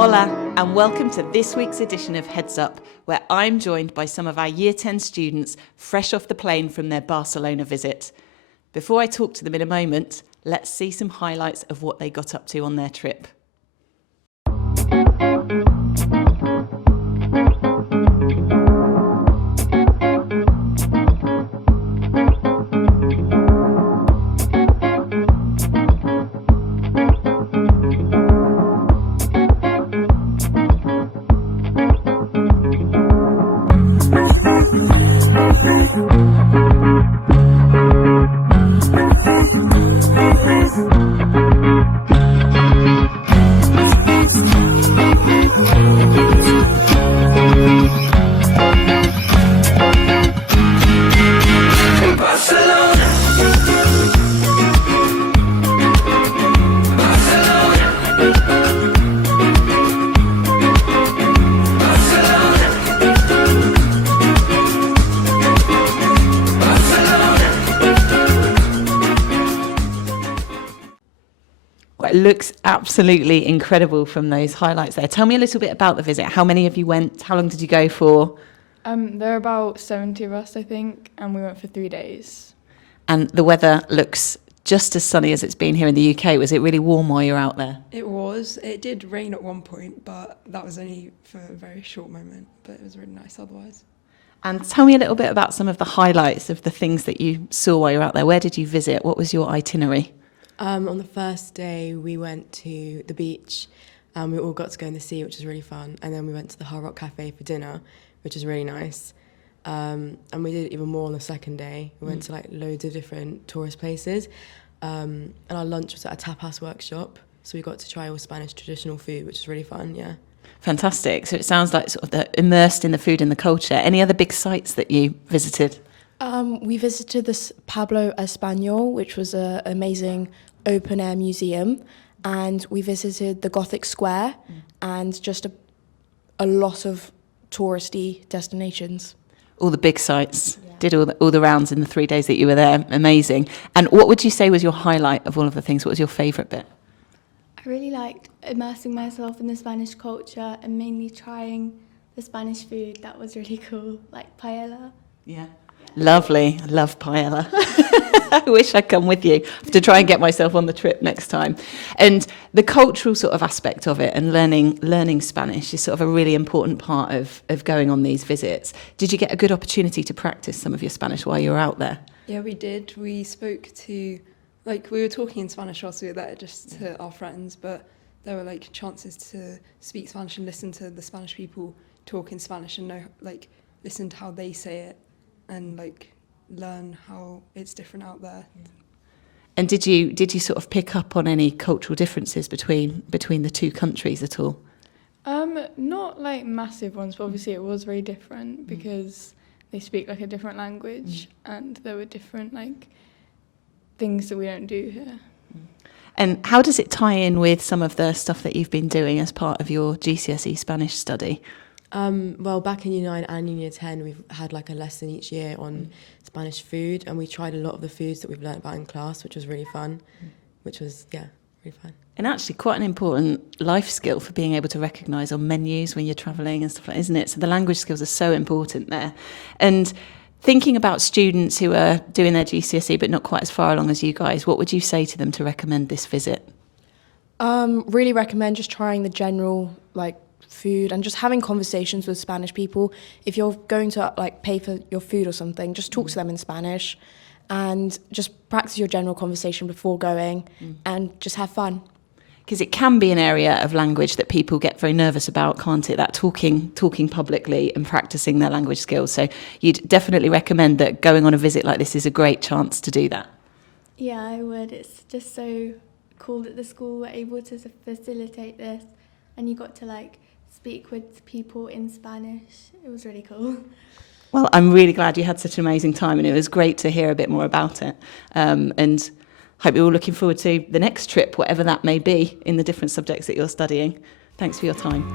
Hola, and welcome to this week's edition of Heads Up, where I'm joined by some of our Year 10 students fresh off the plane from their Barcelona visit. Before I talk to them in a moment, let's see some highlights of what they got up to on their trip. It looks absolutely incredible from those highlights there. Tell me a little bit about the visit. How many of you went? How long did you go for? There are about 70 of us, I think, and we went for 3 days. And the weather looks just as sunny as it's been here in the UK. Was it really warm while you were out there? It was. It did rain at one point, but that was only for a very short moment. But it was really nice otherwise. And tell me a little bit about some of the highlights of the things that you saw while you were out there. Where did you visit? What was your itinerary? On the first day, we went to the beach and we all got to go in the sea, which was really fun. And then we went to the Hard Rock Cafe for dinner, which was really nice. And we did even more on the second day. We went to like loads of different tourist places. And our lunch was at a tapas workshop. So we got to try all Spanish traditional food, which was really fun, yeah. Fantastic. So it sounds like sort of immersed in the food and the culture. Any other big sites that you visited? We visited this Pablo Español, which was an amazing open-air museum, and we visited the Gothic Square and just a lot of touristy destinations. All the big sites. Yeah. Did all the rounds in the 3 days that you were there. Amazing. And what would you say was your highlight of all of the things? What was your favourite bit? I really liked immersing myself in the Spanish culture and mainly trying the Spanish food. That was really cool, like paella. Yeah. Lovely. I love paella. I wish I'd come with you. I have to try and get myself on the trip next time. And the cultural sort of aspect of it and learning Spanish is sort of a really important part of going on these visits. Did you get a good opportunity to practice some of your Spanish while you were out there? Yeah, we did. We spoke to, we were talking in Spanish whilst we were there just to our friends, but there were chances to speak Spanish and listen to the Spanish people talk in Spanish and know, listen to how they say it. And learn how it's different out there. And did you sort of pick up on any cultural differences between the two countries at all? Not massive ones, but obviously it was very different because they speak a different language and there were different things that we don't do here. And how does it tie in with some of the stuff that you've been doing as part of your GCSE Spanish study? Well, back in Year 9 and in Year 10, we've had a lesson each year on Spanish food, and we tried a lot of the foods that we've learnt about in class, which was really fun, which was, really fun. And actually quite an important life skill for being able to recognise on menus when you're travelling and stuff like that, isn't it? So the language skills are so important there. And thinking about students who are doing their GCSE but not quite as far along as you guys, what would you say to them to recommend this visit? Really recommend just trying the general, food and just having conversations with Spanish people. If you're going to pay for your food or something, just talk to them in Spanish and just practice your general conversation before going and just have fun. Because it can be an area of language that people get very nervous about, can't it? That talking publicly and practicing their language skills. So you'd definitely recommend that going on a visit like this is a great chance to do that. Yeah, I would. It's just so cool that the school were able to facilitate this and you got to speak with people in Spanish. It was really cool. Well, I'm really glad you had such an amazing time and it was great to hear a bit more about it. And hope you're all looking forward to the next trip, whatever that may be, in the different subjects that you're studying. Thanks for your time.